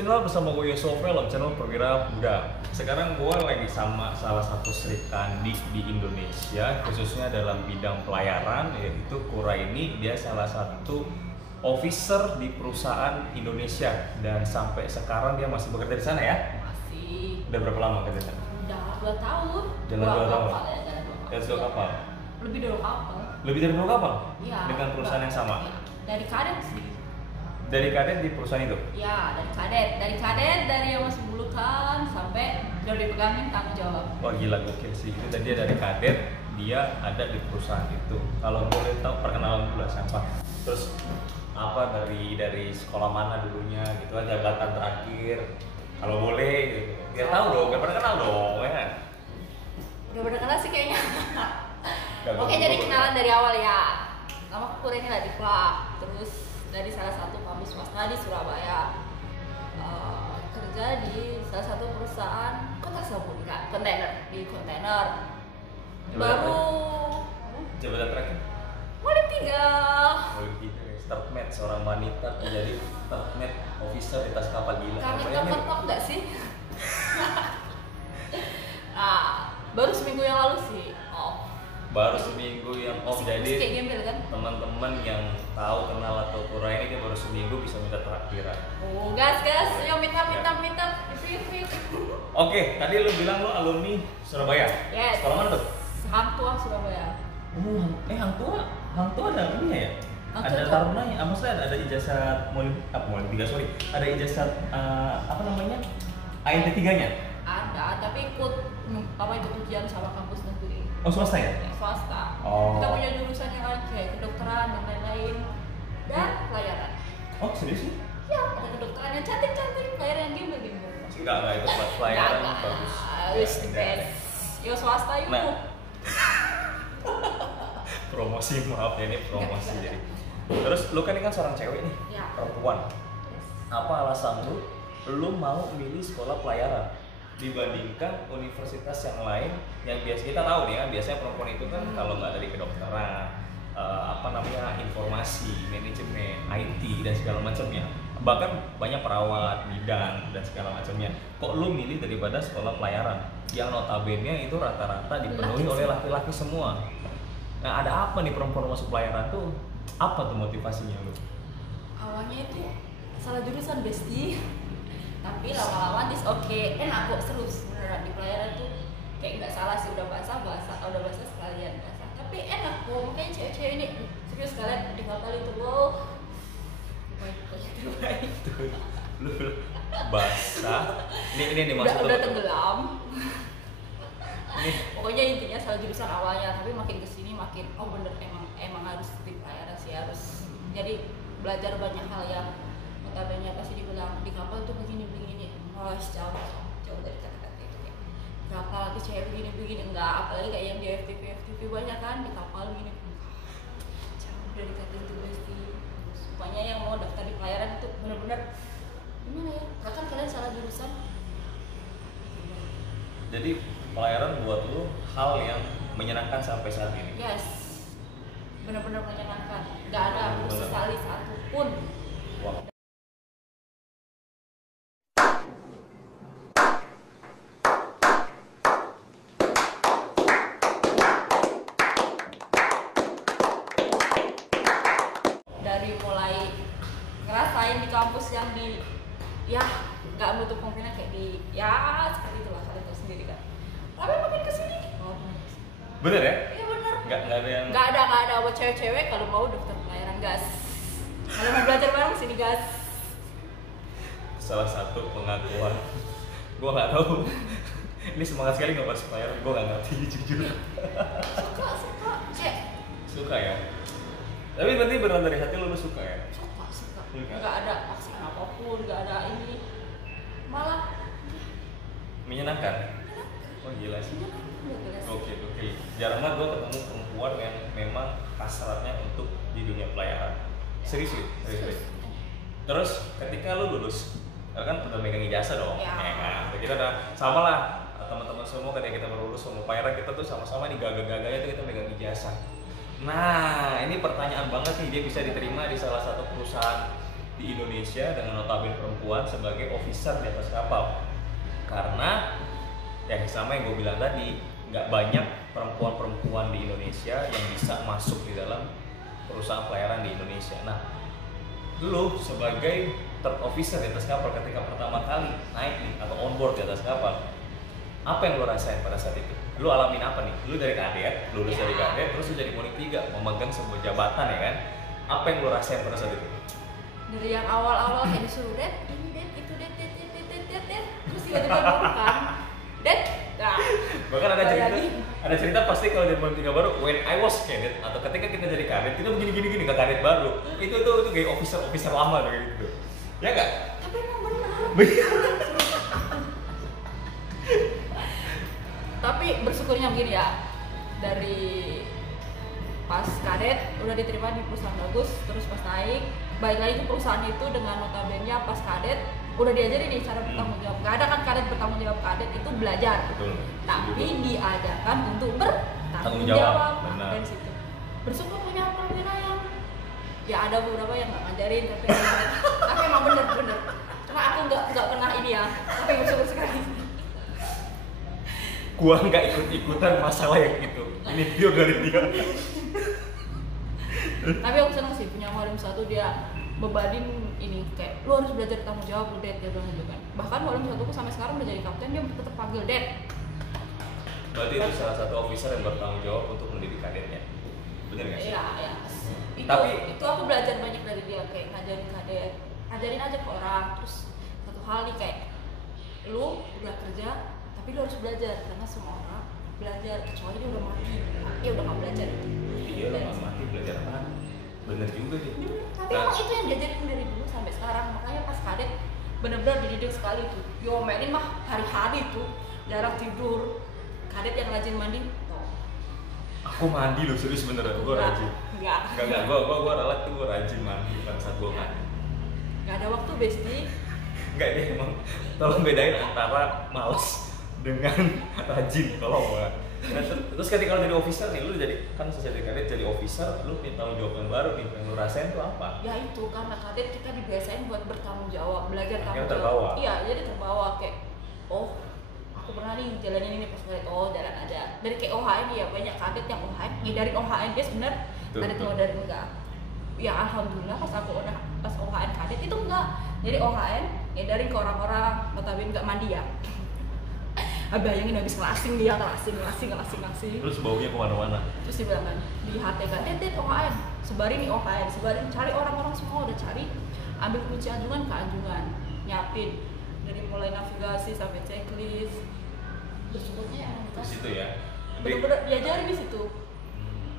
channel bersama gue Yosofel dalam channel Perwira Muda. Sekarang gue lagi sama salah satu Sri Kandi di Indonesia, khususnya dalam bidang pelayaran, yaitu Kura ini dia salah satu officer di perusahaan Indonesia dan sampai sekarang dia masih bekerja di sana ya? Masih. Udah berapa lama kerja di sana? Udah 2 tahun. Jalan 2 tahun. Jalan 2 kapal. Lebih dari 2 kapal. Lebih dari 2 kapal? Iya. Dengan perusahaan yang sama? Ya. Dari kadet sih. Dari kadet di perusahaan itu? Ya, dari kadet, dari yang masih bulukan sampai udah dipegangin tanggung jawab. Wah gila, gokil sih. Itu tadi dari kadet, dia ada di perusahaan itu. Kalau boleh tahu perkenalan dulu lah siapa. Terus apa dari sekolah mana dulunya gitu kan, jabatan terakhir. Kalau boleh gitu. Biar tahu dong, biar pada kenal dong ya. Udah pada kenal sih kayaknya. Gak, Oke, jadi kenalan dari awal ya. Nama Kura ini Latifah. Terus dari salah satu kampus swasta di Surabaya, kerja di salah satu perusahaan kota Sabunga, di kontainer. Baru jabatan terakhir? Boleh 3. Boleh 3 ya. Start med, seorang wanita menjadi start med officer di atas kapal, gila. Kangen kapal nggak sih? Nah, baru seminggu yang lalu sih. Baru seminggu yang jadi kayak gembel kan? Teman-teman yang tahu kenal atau Kura ini dia baru seminggu bisa minta traktiran. Oh, gas, yuk minta. Oke, tadi lu bilang lu alumni Surabaya. Yes. Sekolah mana tuh? Hang Tua Surabaya. Hang Tua ada ininya ya? Ada tarunanya, maksudnya ada ijazah ada ijazah apa namanya? ANT 3-nya? Ada, tapi ikut ujian sama kampus negeri. Oh, swasta ya? Ya, swasta. Oh. Kita punya jurusan yang lain kayak kedokteran dan lain-lain dan pelayaran. Oh, serius sih? Ya, ada kedokteran yang cantik, pelayaran yang gembel. Enggak itu buat pelayaran bagus. Wis the best. Yo swasta yuk. Nah. Promosi, maaf ya, ini promosi jadi. Terus lu kan ini kan seorang cewek nih, Ya. perempuan. Yes. Apa alasan lu mau milih sekolah pelayaran dibandingkan universitas yang lain yang biasa kita tahu nih kan, biasanya perempuan itu kan kalau nggak dari kedokteran, informasi, manajemen, IT dan segala macamnya, bahkan banyak perawat, bidan dan segala macamnya. Kok lu milih daripada sekolah pelayaran yang notabene itu rata-rata dipenuhi oleh laki-laki semua? Nah, ada apa nih perempuan masuk pelayaran tuh? Apa tuh motivasinya lu? Awalnya itu salah jurusan bestie. Tapi lama-lama enak kok, seru sebenarnya di pelayaran tuh kayak nggak salah sih, udah bahasa sekalian bahasa, tapi enak kok. Makanya cewek-cewek ini serius kalian di kapal itu wow, baik lu basah ini maksud udah tenggelam. Nih. Pokoknya intinya salah jurusan awalnya, tapi makin kesini makin bener, emang harus di pelayaran sih, harus jadi belajar banyak hal yang notabene pasti dibilang di kapal tuh begini jauh dari kata-kata itu ya. Di kapal tuh cewek begini enggak, apalagi kayak yang di FTV banyak kan, di kapal begini jauh dari kata itu pasti. Supaya yang mau daftar di pelayaran itu bener-bener gimana ya, bahkan kalian salah jurusan. Jadi pelayaran buat lu hal yang menyenangkan sampai saat ini? Yes, bener-bener menyenangkan, nggak ada aku sesali satupun. Wow. Dari mulai ngerasain di kampus yang nggak menutup kemungkinan kayak seperti itulah, kalian tahu sendiri kan. Tapi makin kesini Bener ya? iya bener, Nggak ada yang nggak ada buat cewek-cewek kalau mau daftar pelayaran, gas. Kalau mau belajar bareng sini gas. salah satu pengakuan. Gua nggak tahu. Ini semangat sekali nggak masuk pelayaran, gua nggak ngerti jujur. Suka ya? Tapi berarti beneran dari hati lu suka ya? Suka. Nggak ada paksaan apapun, nggak ada ini, malah Menyenangkan? Oh gila sih. Oke. Jarang banget gue ketemu perempuan yang memang hasratnya untuk di dunia pelayaran. Serius. Terus ketika lu lulus, kan udah megang ijazah dong, ya kan? Kita udah sama lah, teman-teman semua ketika kita baru lulus sama pelayaran, kita tuh sama-sama nih gagah-gagahnya tuh kita megang ijazah. Nah, ini pertanyaan banget nih, dia bisa diterima di salah satu perusahaan di Indonesia dengan notabene perempuan sebagai officer di atas kapal. Karena ya sama yang gue bilang tadi, nggak banyak perempuan-perempuan di Indonesia yang bisa masuk di dalam perusahaan pelayaran di Indonesia. Nah, lu sebagai third officer di atas kapal ketika pertama kali naik nih atau on board di atas kapal, apa yang lu rasain pada saat itu? Lu alamin apa nih? Lu dari kadet, lulus dari kadet, terus lu jadi monik 3, memegang sebuah jabatan ya kan? Apa yang lu rasain pada saat itu? Dari yang awal-awal kayak disuruh ini itu terus tiba-tiba baru kan nah, bahkan ada cerita pasti kalau jadi monik 3 baru, when I was cadet atau ketika kita jadi kadet, kita begini ke kadet baru, itu kayak officer lama tuh kayak gitu, ya nggak? Tapi emang benar. Tapi bersyukurnya begini ya, dari pas kadet udah diterima di perusahaan bagus, terus pas naik balik lagi ke perusahaan itu dengan notabene pas kadet udah diajarin nih cara bertanggung jawab. Gak ada kan kadet bertanggung jawab, kadet itu belajar. Betul. Tapi diajarkan untuk bertanggung jawab. Dan situ bersyukur punya perwira yang ya ada beberapa yang nggak ngajarin tapi emang bener. Cuma aku nggak pernah ini ya, tapi bersyukur sekali. Gua nggak ikut-ikutan masalah yang itu. Ini pure dari dia. Tapi aku senang sih punya Warim satu, dia bebanin ini kayak lu harus belajar tanggung jawab lu, Dad, dia bilang gitu kan. Bahkan Warim satu aku sampai sekarang udah jadi kapten, dia tetap panggil Dad. Berarti itu salah satu officer yang bertanggung jawab untuk mendidik kadetnya. Bener nggak sih? Iya. Itu aku belajar banyak dari dia, kayak ngajarin kadet, ngajarin aja ke orang. Terus satu hal nih kayak lu udah kerja tapi lu harus belajar, karena semua orang belajar kecuali dia udah mati, dia udah nggak belajar. Iya, udah nggak mati belajar apaan? Bener juga sih. Tapi emang itu yang diajarin dari dulu sampai sekarang, makanya pas kadet bener-bener dididik sekali tuh. Diomelin mah hari-hari tuh, jarang tidur. Kadet yang rajin mandi. Aku mandi loh, serius beneran, gue rajin. Enggak, gue ralat tuh, gue rajin mandi pada saat gue mandi. Enggak ada waktu, Besti. Enggak deh, emang tolong bedain antara malas dengan rajin, tolong banget. Nah, terus ketika lu jadi officer nih, lu jadi kan sesuai kadet jadi officer, lu punya tanggung jawab yang baru nih, yang lu rasain tuh apa? Ya itu, karena kadet kita dibiasain buat bertanggung jawab, belajar tanggung Akhirnya terbawa. jawab. Iya, jadi terbawa kayak, oh aku pernah nih jalanin ini pas kadet, oh jalan aja. Dari kayak OHN ya, banyak kadet yang OHN, ngindarin OHN, dia sebenernya kadet mau dari enggak. Ya alhamdulillah pas OHN kadet itu enggak. Jadi OHN ngindarin ke orang-orang, notabene enggak mandi ya. Bayangin habis ngelasing dia, ngelasing. Terus baunya kemana-mana. Terus dia bilang kan, di HTK, Tet OHN, sebarin nih OHN, cari orang-orang semua udah cari, ambil kunci anjungan ke anjungan, nyiapin dari mulai navigasi sampai checklist. Bersyukurnya emang Di dikasih. situ ya. Bener-bener diajarin di situ.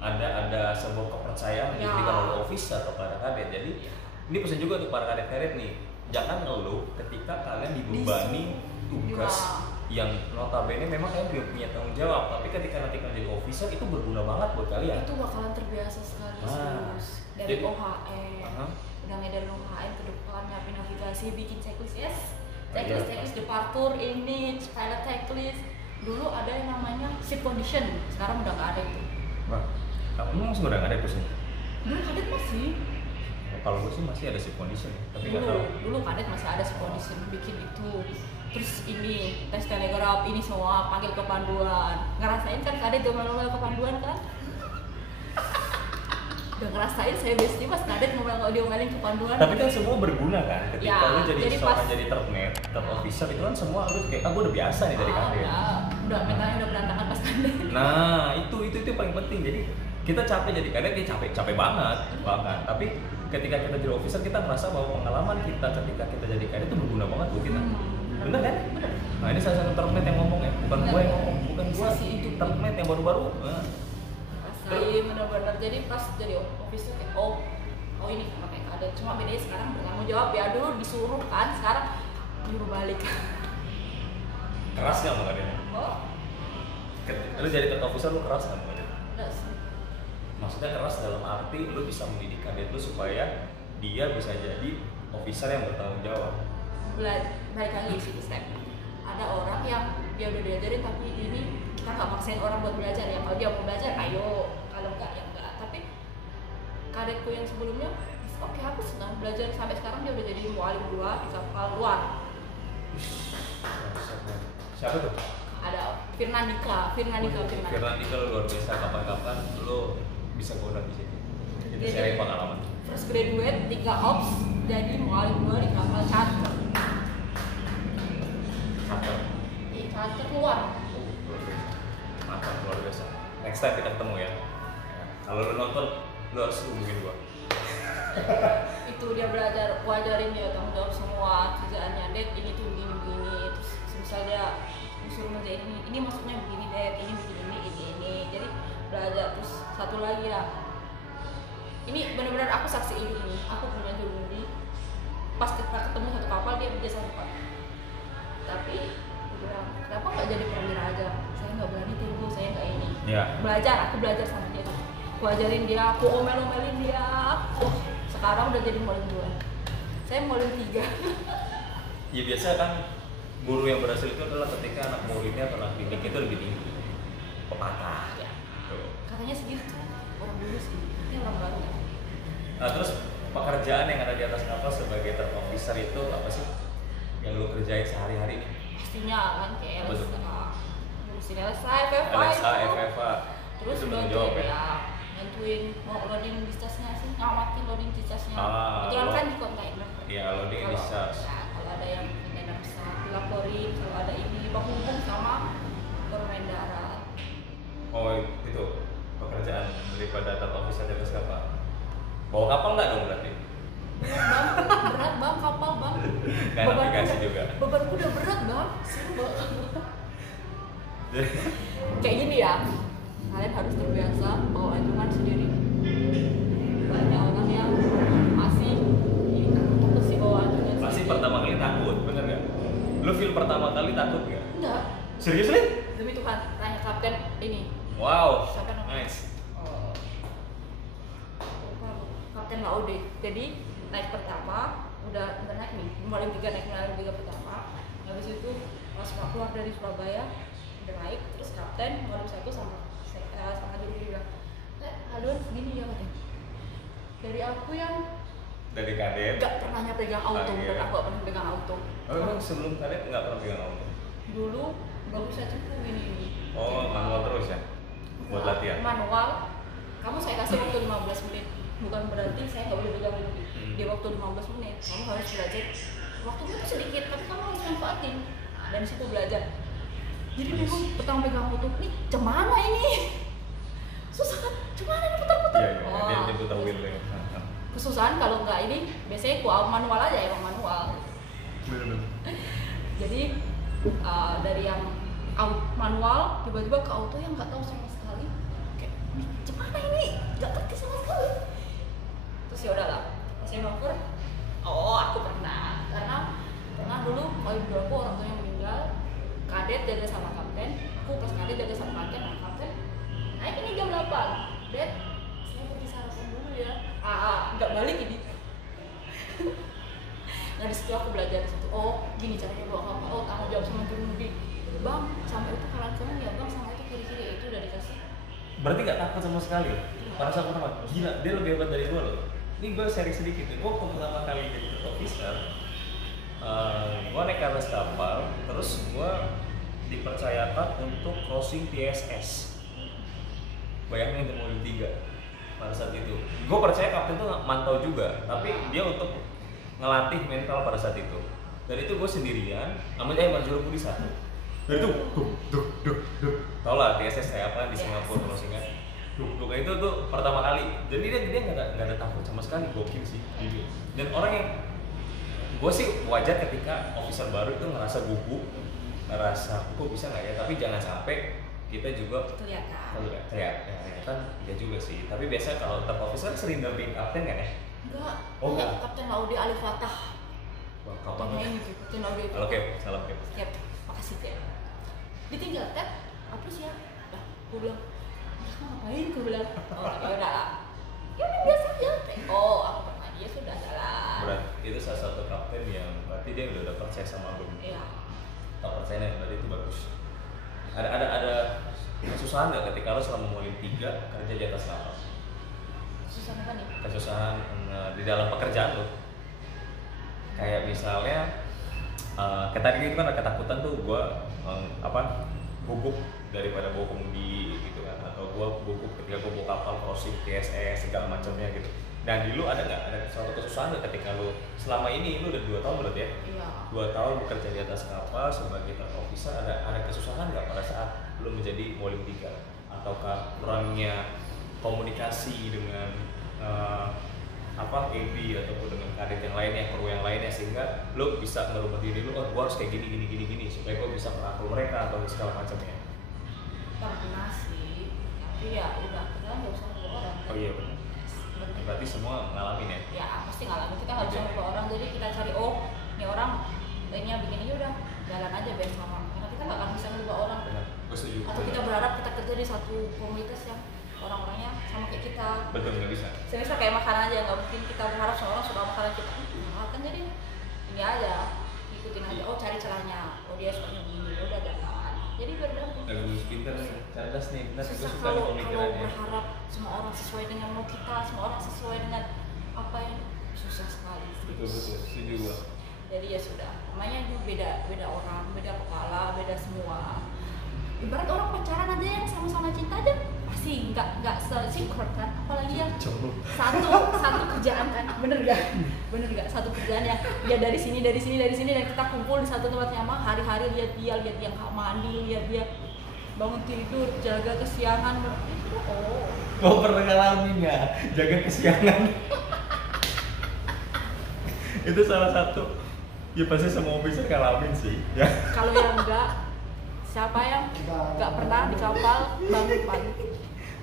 Ada sebuah kepercayaan yang diberikan oleh officer kepada kadet. Jadi ini pesan juga untuk para kadet-kadet nih, jangan ngeluh ketika kalian dibebani tugas yang notabene memang kalian belum punya tanggung jawab, tapi ketika nanti kalian jadi officer itu berguna banget buat kalian. Itu bakalan terbiasa sekali dari OHN. Udah ngedarin OHN ke depan, nyiapin navigasi, bikin checklist checklist departure, ini pilot checklist. Dulu ada yang namanya ship condition, sekarang udah nggak ada itu. Wah, kamu masih udah nggak ada itu sih? Dulu kadet masih. Kalau gue sih masih ada ship condition, tapi nggak tahu. Dulu kadet masih ada ship condition, bikin itu. Terus ini tes telegraf, ini semua panggil ke panduan. Ngerasain kan kadet ngomel-ngomel ke panduan kan? Udah ngerasain saya Besti pas kadet diomelin ke panduan. Tapi kan semua berguna kan, ketika ya, lu jadi seorang jadi third officer itu kan semua harus kayak, gue udah biasa nih dari kadet. Udah mentalnya udah berantakan pas kadet. Nah itu paling penting. Jadi kita capek jadi kadet, dia capek banget. Tapi ketika kita jadi officer kita merasa bahwa pengalaman kita ketika kita jadi kadet itu berguna banget buat kita. Bener kan? Bener. Nah ini salah satu termet yang ngomong ya, bukan gue yang ngomong, bukan gue sih, termet yang baru-baru. Rasain bener-bener, jadi pas jadi officer kayak oh ini sama kayak kadet, cuma bedanya sekarang bertanggung jawab ya, dulu disuruh kan, sekarang nyuruh balik. Keras gak sama kadetnya? Oh? Lu jadi third officer lu keras gak sama kadetnya? Enggak sih. Maksudnya keras dalam arti lu bisa mendidik kadet lu supaya dia bisa jadi officer yang bertanggung jawab. Balik lagi sih step. Ada orang yang dia udah diajarin tapi ini kita nggak maksain orang buat belajar ya. Kalau dia mau belajar, ayo. Kalau enggak ya enggak. Tapi kadetku yang sebelumnya oke aku senang belajar sampai sekarang dia udah jadi mualim 2 di kapal luar. Siapa tuh? Ada Firnandika Luar biasa, kapan-kapan lo bisa gue di sini. Itu sharing pengalaman. Fresh graduate 3 ops jadi mualim 2 di kapal charter. Charter luar. Mantap, luar biasa. Next time kita ketemu ya. Kalau lo nonton, lo harus hubungin gua. Itu dia belajar, wajarin dia tanggung jawab semua kerjaannya. Dad ini tuh begini. Terus misal dia disuruh ngerjain ini maksudnya begini Dad, ini begini ini. Jadi belajar. Terus satu lagi ya. Ini benar-benar aku saksi ini. Aku punya juri. Pas kita ketemu satu kapal dia bisa sampai. Tapi bilang, kenapa nggak jadi perwira aja? Saya nggak berani tiru, saya nggak ini. Ya. Aku belajar sama dia tuh. Aku ajarin dia, aku omel-omelin dia. Sekarang udah jadi mualim 2. Saya mualim 3. Ya biasa kan guru yang berhasil itu adalah ketika anak muridnya atau anak didik itu lebih tinggi. Pepatah. Ya. Tuh. Katanya segitu. Orang dulu sih. Ini orang baru. Nah terus pekerjaan yang ada di atas kapal sebagai third officer itu apa sih yang lo kerjain sehari-hari ini? Pastinya kan kayak ngurusin LSA, LSA, FFA. terus itu tanggung jawab ya? bantuin mau loading discharge-nya sih, ngamatin loading discharge-nya. Itu kan di kontainer. Iya, loading discharge. Kalau ada yang kontainer bisa dilaporin, kalau ada ini berhubung sama Permen Darat. Oh itu pekerjaan daripada third officer di atas kapal. Bawa kapal nggak dong berarti? Berat bang, kapal bang. Kan navigasi juga. Bebanku udah berat bang. Kayak gini ya, kalian harus terbiasa bawa anjungan sendiri. Banyak orang yang masih takut sih bawa anjungan sendiri. Pasti pertama kali takut, bener nggak? Lu feel pertama kali takut nggak? Enggak. Serius nih? Demi Tuhan, tanya kapten ini. Wow, Siapa namanya? nice. Kapten Laude. Jadi naik pertama, udah naik nih, mualim 3 pertama. Habis itu pas keluar dari Surabaya, udah naik, terus kapten mualim 1 sama juru bilang, Alun gini ya katanya. Dari aku yang Dari kadet. nggak pernah pegang auto, dan aku nggak pernah pegang auto. Oh emang sebelum kadet nggak pernah pegang auto? Dulu nggak bisa cepu ini. Oh manual terus ya? Buat latihan? Manual. Kamu saya kasih waktu 15 menit. Bukan berarti saya nggak boleh pegang lebih. Di waktu 15 menit, kamu harus belajar. Waktunya tuh sedikit, tapi kamu harus manfaatin. Dan situ belajar. Jadi bingung, petang pegang auto, nih cemana ini? Susah kan? Cemana ini putar-putar? Iya, dia putar wheel ya. Kesusahan kalau nggak ini, biasanya manual aja, emang manual. Jadi dari yang manual tiba-tiba ke auto yang nggak tahu sama sekali, kayak gimana ini, nggak ngerti sama sekali. Terus ya udahlah, saya mampir. Oh aku pernah, karena pernah dulu kalau ibu aku orang tuanya meninggal, kadet jaga sama kapten, aku pas kadet jaga sama kapten, kapten naik ini jam 8, Dad saya pergi sarapan dulu ya. Nggak balik ini. Nah di situ aku belajar di situ. Oh gini caranya bawa kapal. Oh tanggung jawab sama jurumudi. Bang sampai itu kanan kanan ya bang, sama itu kiri kiri itu udah dikasih. Berarti nggak takut sama sekali? Pada saat pertama, gila dia lebih hebat dari gue loh. Ini gue sharing sedikit nih. Gue pertama kali jadi officer, gue naik ke atas kapal, terus gue dipercayakan untuk crossing PSS. Bayangin itu mobil 3 pada saat itu. Gue percaya kapten tuh mantau juga, tapi dia untuk ngelatih mental pada saat itu. Dan itu gue sendirian, sama jurumudi 1. Dan itu tau lah TSS kayak apa di Singapura crossingnya. Itu tuh pertama kali. Jadi dia nggak ada takut sama sekali, gokil sih. Dan orang yang gue sih wajar ketika officer baru itu ngerasa gugup, ngerasa kok bisa nggak ya, tapi jangan sampai kita juga kelihatan ya juga sih. Tapi biasa kalau third officer sering dampingin kapten kan ya? Enggak. Oh enggak. Kapten Laude Ali Fatah. Wah, kapan ini Kapten Laude. Halo Cap, salam Cap. Cap, makasih Cap. Ditinggal Ted, hapus ya. Nah, gue bilang, ngapain? Gue bilang, oh ya udah lah. Ya udah biasa aja. Oh, aku pernah dia sudah jalan. Berarti itu salah satu kapten yang berarti dia udah percaya sama abang. Iya. Tak percaya berarti itu bagus. Ada kesusahan nggak ketika lo selama mualim 3 kerja di atas kapal? Susah apa nih? kesusahan di dalam pekerjaan lo. Kayak misalnya kayak tadi itu kan ada ketakutan tuh gue gugup daripada bawa kemudi gitu kan, atau gue gugup ketika gue bawa kapal crossing TSS segala macamnya gitu. Dan di lu ada nggak ada suatu kesusahan nggak ketika lu selama ini lu udah 2 tahun berarti ya? Iya. 2 tahun bekerja di atas kapal sebagai third officer, ada kesusahan nggak pada saat lu menjadi Molim 3, ataukah kurangnya komunikasi dengan AD ataupun dengan kadet yang lainnya, kru yang lainnya, sehingga lu bisa merubah diri lu, gua harus kayak gini supaya gua bisa merangkul mereka atau segala macamnya. Pernah sih, tapi ya udah kita nggak usah ngubah orang. Oh iya benar. Berarti semua ngalamin ya? Ya pasti ngalamin, kita nggak bisa ngubah orang, jadi kita cari ini orang baiknya begini, ya udah jalan aja biar sama, karena kita nggak akan bisa ngubah orang. Benar, gue setuju. Atau kita berharap kita kerja di satu komunitas yang orang-orangnya sama kayak kita. Betul, nggak bisa. Semisal kayak makanan aja, nggak mungkin kita berharap semua orang suka makanan kita. Nah, kan jadi ini aja, ikutin aja. Oh cari celahnya, oh dia sukanya begini, udah jalan. Jadi berdamping. Bagus, pinter nih, cerdas nih, benar. Gue Susah suka nih kalau pemikirannya. berharap semua orang sesuai dengan mau kita, semua orang sesuai dengan apa yang susah sekali. Betul, setuju gua. Jadi ya sudah, namanya juga beda orang, beda kepala, beda semua. Ibarat orang pacaran aja yang sama-sama cinta aja pasti nggak sesinkron kan, apalagi yang satu kerjaan kan, bener nggak satu kerjaan yang dia dari sini dan kita kumpul di satu tempat yang hari-hari lihat dia mandi, lihat dia bangun tidur, jaga kesiangan, itu Mau pernah ngalamin nggak jaga kesiangan? Itu salah satu, ya pasti semua bisa ngalamin sih ya. Kalau yang enggak, siapa yang nggak pernah di kapal bangun pagi?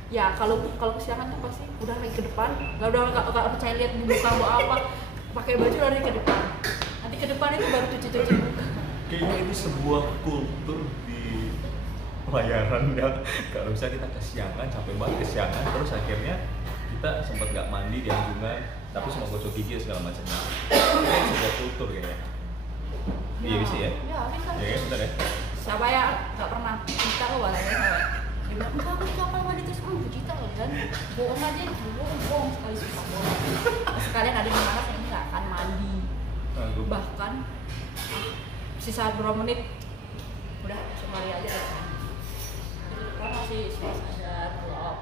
Ya kalau kesiangan tuh pasti udah lari ke depan, nggak percaya lihat di muka mau apa, pakai baju lari ke depan. Nanti ke depan itu baru cuci muka. Kayaknya ini sebuah kultur di pelayaran ya. Kalau misalnya kita kesiangan, capek banget kesiangan, terus akhirnya kita sempat nggak mandi di anjungan, tapi semua gosok gigi segala macamnya. Ini sebuah kultur kayaknya. Iya bisa ya? Ya bisa. Ya kan, benar ya? Siapa yang nggak pernah kita kok balanya sama? Dia bilang enggak aku di kapal mandi terus kita loh dan bohong aja itu bohong sekali suka bohong. Sekalian ada di mana saya nggak akan mandi. Bahkan sisa berapa menit udah semari aja deh. Kan masih sadar pelop.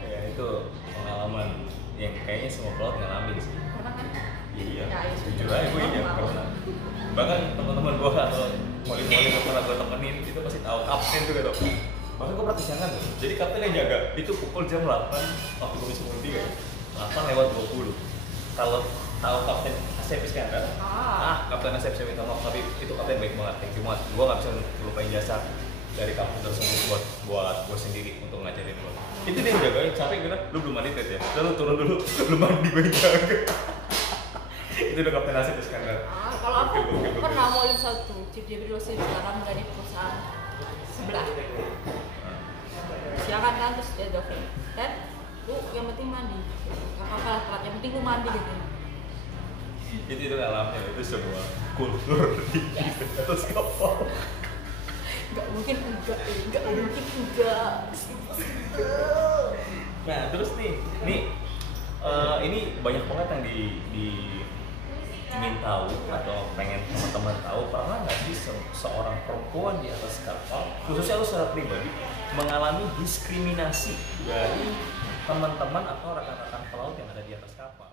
Ya itu pengalaman yang kayaknya semua pelot ngalamin sih. Pernah kan? Iya, Ya, itu. jujur aja gue iya pernah. Bahkan teman-teman gue atau moli-moli yang pernah gue temenin itu pasti tahu kapten tuh gitu. Bahkan gue pernah kesiangan tuh. Jadi kapten yang jaga itu pukul jam 8 waktu gue masih muda ya. 8:20. Kalau tahu kapten Asep Iskandar, kapten Asep saya minta maaf, tapi itu kapten baik banget. Thank you banget. Gue nggak bisa lupain jasa dari kapten tersebut buat gue sendiri untuk ngajarin gue. Itu dia yang jagain, sampai gue bilang, lu belum mandi Ted ya? Lalu turun dulu, belum mandi gue yang jaga. Itu udah kapten Asep Iskandar. Kalau aku pernah Molim 1, Chief Jibril Rosin sekarang dari perusahaan sebelah. Siakan kan terus dia doven. Dan lu yang penting mandi. Gak apa-apa telat, yang penting lu mandi gitu. Itu alamnya, itu semua kultur di atas kapal. Gak mungkin enggak. Nah terus nih ini banyak banget yang ingin tahu atau pengen teman-teman tahu, pernah nggak sih seorang perempuan di atas kapal, khususnya lu secara pribadi, mengalami diskriminasi dari teman-teman atau rekan-rekan pelaut yang ada di atas kapal?